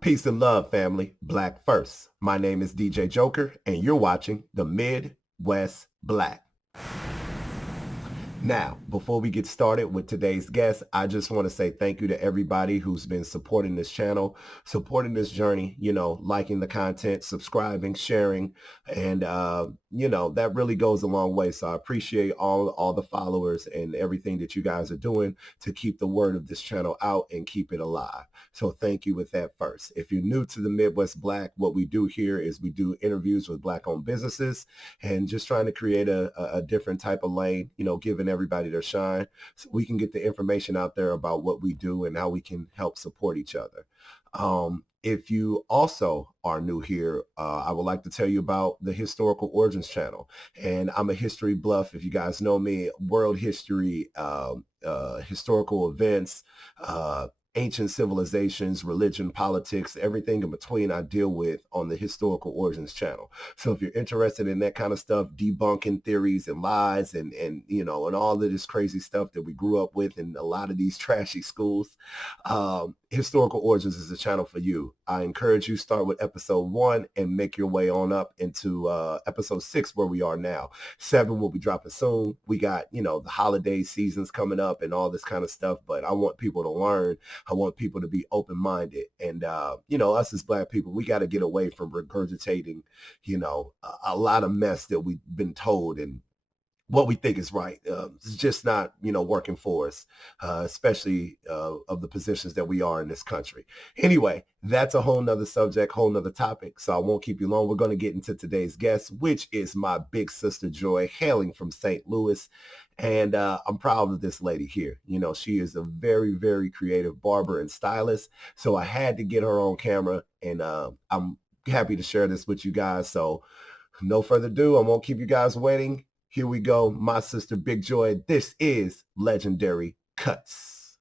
Peace and love, family. Black first. My name is DJ Joker, and you're watching the Midwest Black. Now, before we get started with today's guest, I just want to say thank you to everybody who's been supporting this channel, supporting this journey, liking the content, subscribing, sharing, and, that really goes a long way. So I appreciate all the followers and everything that you guys are doing to keep the word of this channel out and keep it alive. So thank you with that first. If you're new to the Midwest Black, what we do here is we do interviews with Black-owned businesses and just trying to create a different type of lane, giving everybody their shine so we can get the information out there about what we do and how we can help support each other. If you also are new here, I would like to tell you about the Historical Origins channel. And I'm a history buff. If you guys know me, world history, historical events, ancient civilizations, religion, politics, everything in between I deal with on the Historical Origins channel. So if you're interested in that kind of stuff, debunking theories and lies and all of this crazy stuff that we grew up with in a lot of these trashy schools, Historical Origins is the channel for you. I encourage you start with episode 1 and make your way on up into episode 6 where we are now. 7 will be dropping soon. We got, the holiday seasons coming up and all this kind of stuff, but I want people to learn. I want people to be open-minded. And, us as Black people, we got to get away from regurgitating, a lot of mess that we've been told and what we think is right. It's just not, working for us, especially of the positions that we are in this country. Anyway, that's a whole nother subject, whole nother topic. So I won't keep you long. We're going to get into today's guest, which is my big sister Joy, hailing from St. Louis. And I'm proud of this lady here. She is a very, very creative barber and stylist. So I had to get her on camera, and I'm happy to share this with you guys. So no further ado, I won't keep you guys waiting. Here we go, my sister Big Joy. This is Legendary Cutz.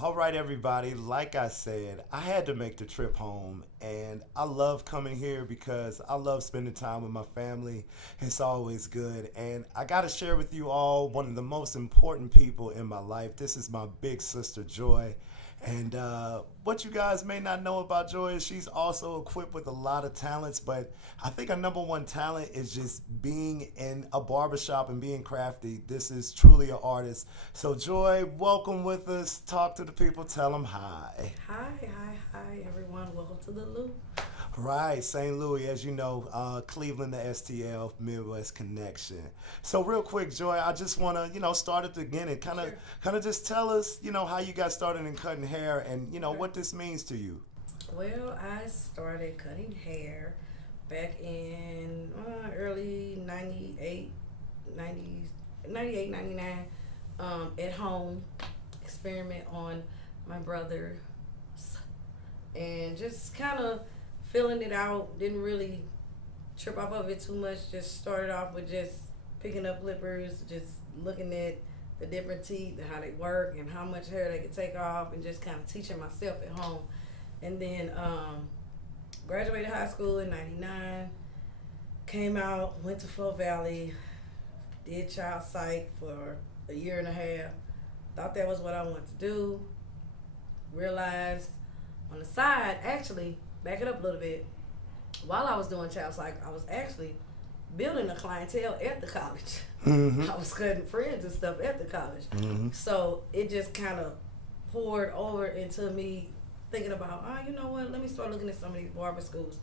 All right, everybody, like I said, I had to make the trip home, and I love coming here because I love spending time with my family. It's always good, and I got to share with you all one of the most important people in my life. This is my big sister, Joy. And what you guys may not know about Joy is she's also equipped with a lot of talents, but I think her number one talent is just being in a barbershop and being crafty. This is truly an artist. So Joy, welcome with us. Talk to the people. Tell them hi. Hi, everyone. Welcome to the Loop. Right, St. Louis, as you know, Cleveland, the STL, Midwest Connection. So real quick, Joy, I just want to, start at the beginning, kind of just tell us, how you got started in cutting hair and, what this means to you. Well, I started cutting hair back in early 98, 99, at home, experiment on my brother's, and just kind of filling it out. Didn't really trip off of it too much. Just started off with just picking up clippers, just looking at the different teeth and how they work and how much hair they could take off, and just kind of teaching myself at home. And then graduated high school in 99, came out, went to Flo Valley, did child psych for a year and a half. Thought that was what I wanted to do. Realized on the side, actually, back it up a little bit, while I was doing child psych, I was actually building a clientele at the college. Mm-hmm. I was cutting friends and stuff at the college. Mm-hmm. So it just kind of poured over into me thinking about, you know what, let me start looking at some of these barber schools.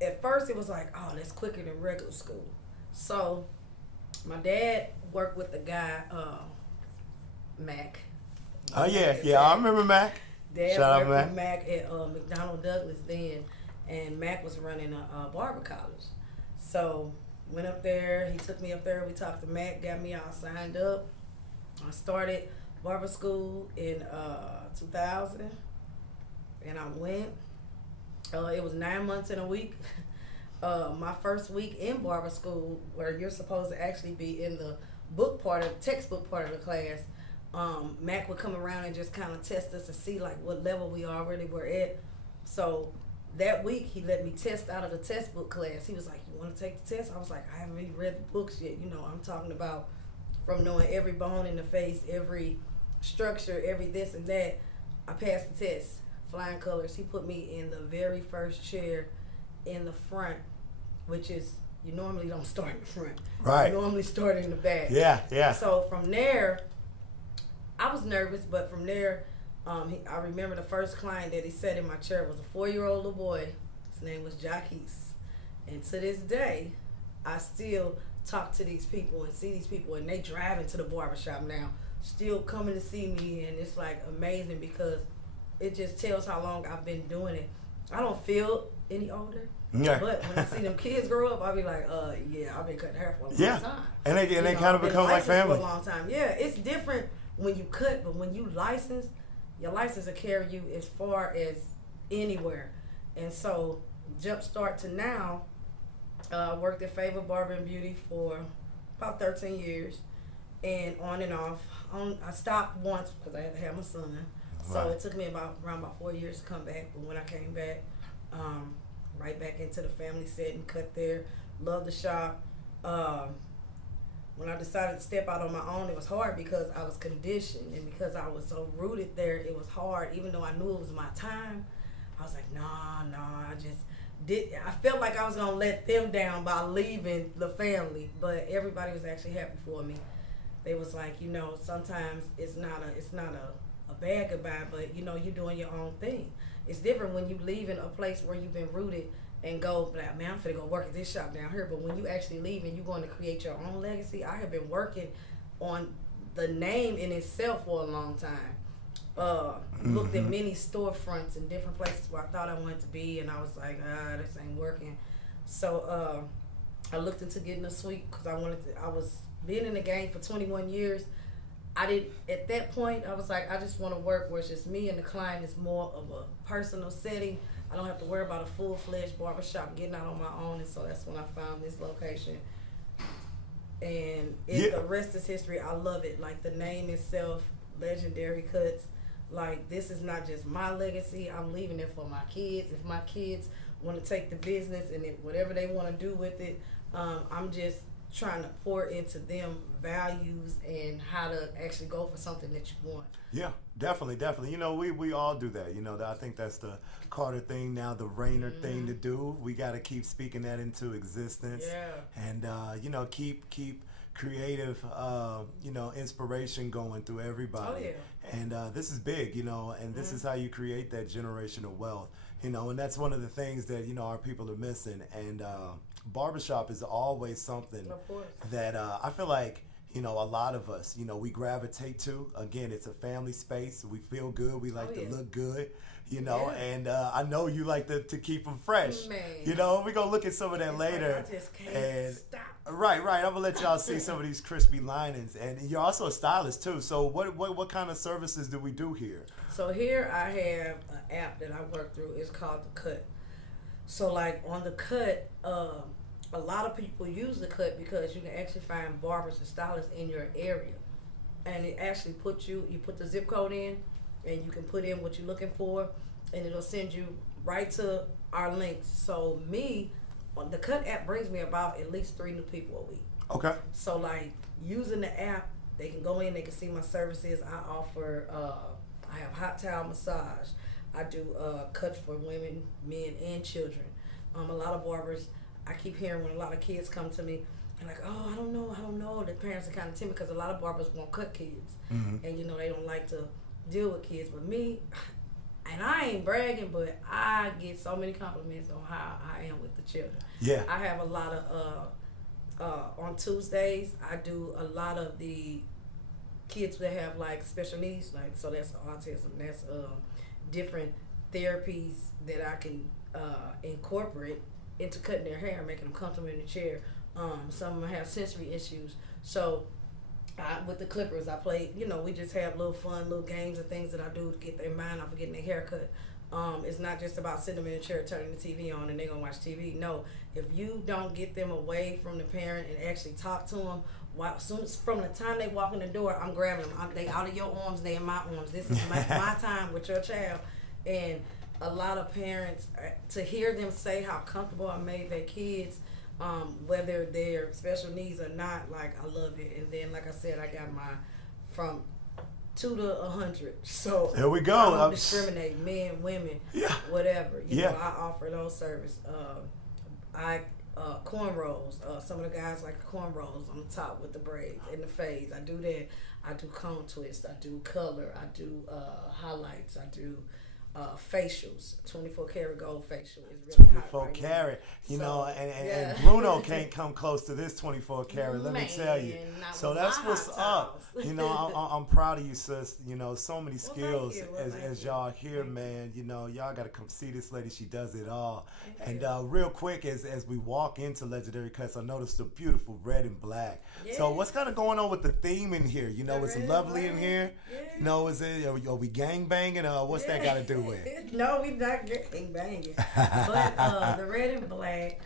At first it was like, oh, that's quicker than regular school. So my dad worked with the guy, Mac. Oh yeah, I remember Mac. Dad Shout worked with Mac at McDonnell Douglas then, and Mac was running a barber college. So went up there, he took me up there, we talked to Mac, got me all signed up. I started barber school in 2000, and I went. It was 9 months and a week. My first week in barber school, where you're supposed to actually be in the textbook part of the class, Mac would come around and just kind of test us and see like what level we already were at. So that week he let me test out of the textbook class. He was like, "You want to take the test?" I was like, "I haven't really read the books yet." You know, I'm talking about from knowing every bone in the face, every structure, every this and that. I passed the test, flying colors. He put me in the very first chair in the front, which is, you normally don't start in the front. Right. You normally start in the back. Yeah, yeah. So from there, I was nervous, but from there, I remember the first client that he sat in my chair was a 4-year-old little boy. His name was Jaquez. And to this day, I still talk to these people and see these people, and they drive into the barbershop now, still coming to see me, and it's like amazing because it just tells how long I've been doing it. I don't feel any older. Yeah. But when I see them kids grow up, I'll be like, yeah, I've been cutting hair for a long time. And they kind of become like family. For a long time. Yeah, it's different when you cut, but when you license, your license will carry you as far as anywhere. And so, jump start to now, worked at Favor Barber and Beauty for about 13 years, and on and off. I stopped once because I had to have my son. So it took me around about 4 years to come back. But when I came back, right back into the family setting, cut there, loved the shop. When I decided to step out on my own, it was hard because I was conditioned, and because I was so rooted there, it was hard. Even though I knew it was my time, I was like, nah, I just I felt like I was gonna let them down by leaving the family, but everybody was actually happy for me. They was like, you know, sometimes it's not a bad goodbye, but you know, you're doing your own thing. It's different when you leaving a place where you've been rooted and go, like, man, I'm finna go work at this shop down here. But when you actually leave and you're going to create your own legacy, I have been working on the name in itself for a long time. Looked at many storefronts in different places where I thought I wanted to be, and I was like, this ain't working. So I looked into getting a suite because I was being in the game for 21 years. At that point, I was like, I just want to work where it's just me and the client. Is more of a personal setting. I don't have to worry about a full-fledged barbershop getting out on my own, and so that's when I found this location. And the rest is history. I love it. Like the name itself, Legendary Cutz. Like, this is not just my legacy. I'm leaving it for my kids. If my kids want to take the business and whatever they want to do with it, I'm just trying to pour into them values and how to actually go for something that you want. Yeah, definitely. You know, we all do that. You know, I think that's the Carter thing now, the Rayner thing to do. We got to keep speaking that into existence. Yeah. And you know, keep creative, you know, inspiration going through everybody. Oh, yeah. And this is big, you know, and this is how you create that generational wealth. You know, and that's one of the things that, you know, our people are missing. And barbershop is always something that I feel like, you know, a lot of us, you know, we gravitate to. Again, it's a family space. We feel good. We like to look good, you know, and I know you like to keep them fresh. Man. You know, we're going to look at some of that later. Like I just can't stop. Right. I'm going to let y'all see some of these crispy linings. And you're also a stylist, too. So what kind of services do we do here? So here I have an app that I work through. It's called The Cut. So, like, on The Cut, a lot of people use The Cut because you can actually find barbers and stylists in your area. And it actually you put the zip code in, and you can put in what you're looking for, and it'll send you right to our links. So the Cut app brings me about at least 3 new people a week. Okay. So, like, using the app, they can go in, they can see my services. I offer, I have hot towel massage. I do cuts for women, men, and children. A lot of barbers, I keep hearing when a lot of kids come to me, they're like, oh, I don't know. The parents are kind of timid because a lot of barbers won't cut kids. And, you know, they don't like to deal with kids. But me, and I ain't bragging, but I get so many compliments on how I am with the children. Yeah. I have a lot of, on Tuesdays, I do a lot of the kids that have, like, special needs. Like, so that's autism. That's different therapies that I can incorporate into cutting their hair, making them comfortable in the chair. Some of them have sensory issues. So with the clippers, I play, you know, we just have little fun, little games and things that I do to get their mind off of getting their hair cut. It's not just about sitting them in a chair, turning the TV on, and they're gonna watch TV. No, if you don't get them away from the parent and actually talk to them, from the time they walk in the door, I'm grabbing them. They out of your arms, they in my arms. This is my time with your child. And a lot of parents, to hear them say how comfortable I made their kids, whether they're special needs or not, like, I love it. And then, like I said, I got my from 2 to 100. So there we go. I don't discriminate, men, women, whatever. You know, I offer those service. Cornrows. Some of the guys like cornrows on the top with the braids and the fades. I do that. I do cone twist. I do color. I do highlights. I do facials. 24 karat gold facial is really 24 hot karat. Right you so, know, and Bruno can't come close to this 24 karat. Let me tell you. So that's what's up. You know, I'm proud of you, sis. You know, so many skills as y'all here, man. You know, y'all got to come see this lady. She does it all. And real quick, as we walk into Legendary Cutz, I noticed the beautiful red and black. Yes. So what's kind of going on with the theme in here? You know, it's lovely in here. Yes. You know, are we gang banging? What's that got to do with? No, we not gang banging. But the red and black,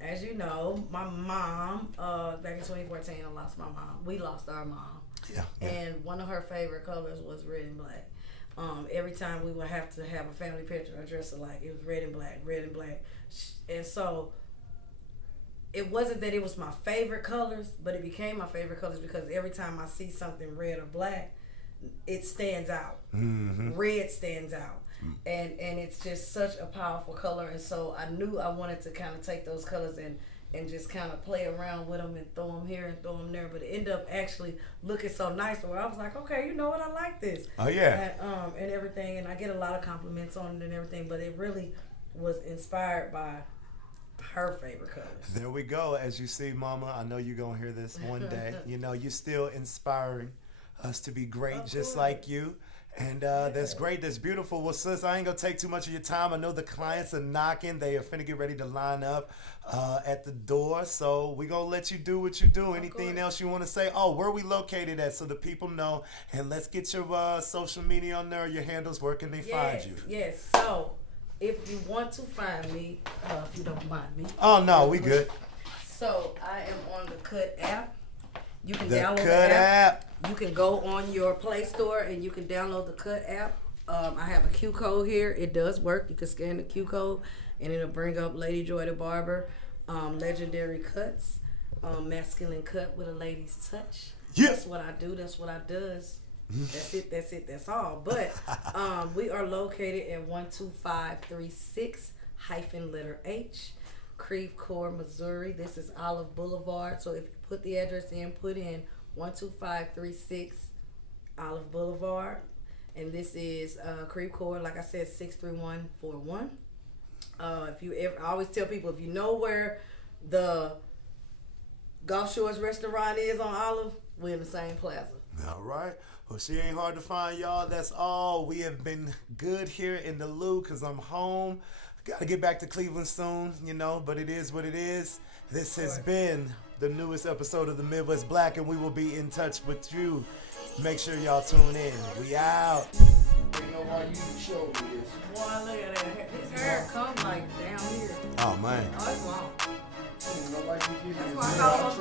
as you know, my mom, back in 2014, I lost my mom. We lost our mom. Yeah. And one of her favorite colors was red and black. Every time we would have to have a family picture or dress alike, it was red and black, red and black. And so it wasn't that it was my favorite colors, but it became my favorite colors because every time I see something red or black, it stands out. Mm-hmm. Red stands out. And it's just such a powerful color. And so I knew I wanted to kind of take those colors and just kind of play around with them and throw them here and throw them there. But it ended up actually looking so nice where I was like, okay, you know what, I like this. Oh, yeah. And everything. And I get a lot of compliments on it and everything. But it really was inspired by her favorite colors. There we go. As you see, Mama, I know you're going to hear this one day. You know, you're still inspiring us to be great just like you. And that's great. That's beautiful. Well, sis, I ain't going to take too much of your time. I know the clients are knocking. They are finna get ready to line up at the door. So we're going to let you do what you do. Anything else you want to say? Oh, where are we located at so the people know? And let's get your social media on there, your handles. Where can they find you? Yes. So if you want to find me, if you don't mind me. Oh, no, we good. So I am on the Cut app. You can download the Cut app. You can go on your Play Store and you can download the Cut app. I have a Q code here. It does work. You can scan the Q code and it'll bring up Lady Joy the Barber, Legendary Cutz, masculine cut with a lady's touch. Yeah. That's what I do. That's what I does. That's it. That's it. That's all. But we are located at 12536 -H, Creve Coeur, Missouri. This is Olive Boulevard. So if you put the address in, put in 12536 Olive Boulevard, and this is Creve Coeur, like I said, 63141. If you ever, I always tell people, if you know where the Gulf Shores restaurant is on Olive, we're in the same plaza. All right. Well, she ain't hard to find, y'all. That's all. We have been good here in the Lou because I'm home. Got to get back to Cleveland soon, you know, but it is what it is. This has been the newest episode of the Midwest Black, and we will be in touch with you. Make sure y'all tune in. We out. You know why you showed me this? Boy, look at that. His hair come like down here. Oh, man. Oh, it's long. Nobody can give That's you why I call him